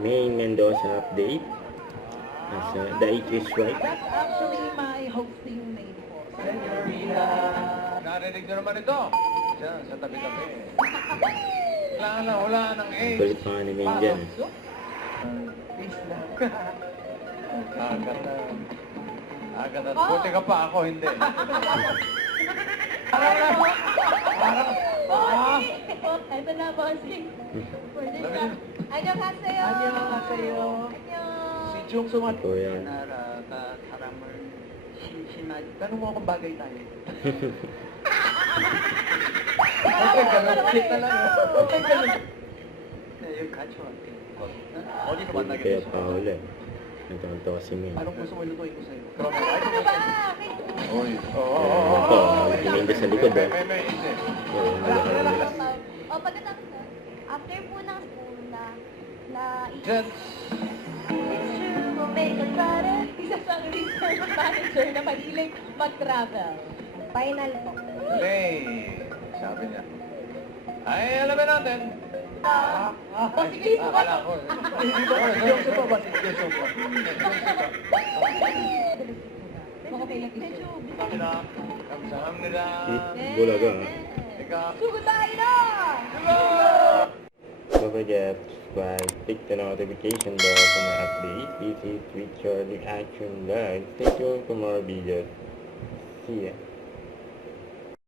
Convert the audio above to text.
May Mendoza update. As the age is right. That's actually my hosting name po. Senorita. Narinig nyo naman ito. Diyan, sa tabi-tabi. Wala ng age. Kulit pa nga ni Maine dyan. Please lang. Agad na. Buti ka pa, ako hindi. Ito na, bossing. 안녕하세요. 안녕하세요. 안녕. Si Jung sumat. Ito yan. Karamar. Shinad. Tanong mo akong bagay tayo. Okay, ganun. Kita lang. Okay, ganun. Yung catch mo. 어디서 Hindi 만나게 kaya 됐어? pahuli. Nagkakanto si Maine. Anong gusto mo ilutuin ko sa'yo? Ano ba? Uy. Ito, si Maine sa likod. May isip. Yan, nagkakanto. O, pagkatapos na, after po ng school na Diyan. it's true, we'll make it better. Isa siyang research manager na mahilig mag-travel. Final po. Lay. Sabi niya. Ay, alamin natin. Sige, Akala ko. Hindi ba? Jung po ba? Jung po. Okay, Medyo Kamsahamnida. Kamsahamnida. Bulaga. Ika. sugod tayo na! Don't forget to subscribe, click the notification bell for my update. This is Richard Reaction Live. Stay tuned for more videos. See ya.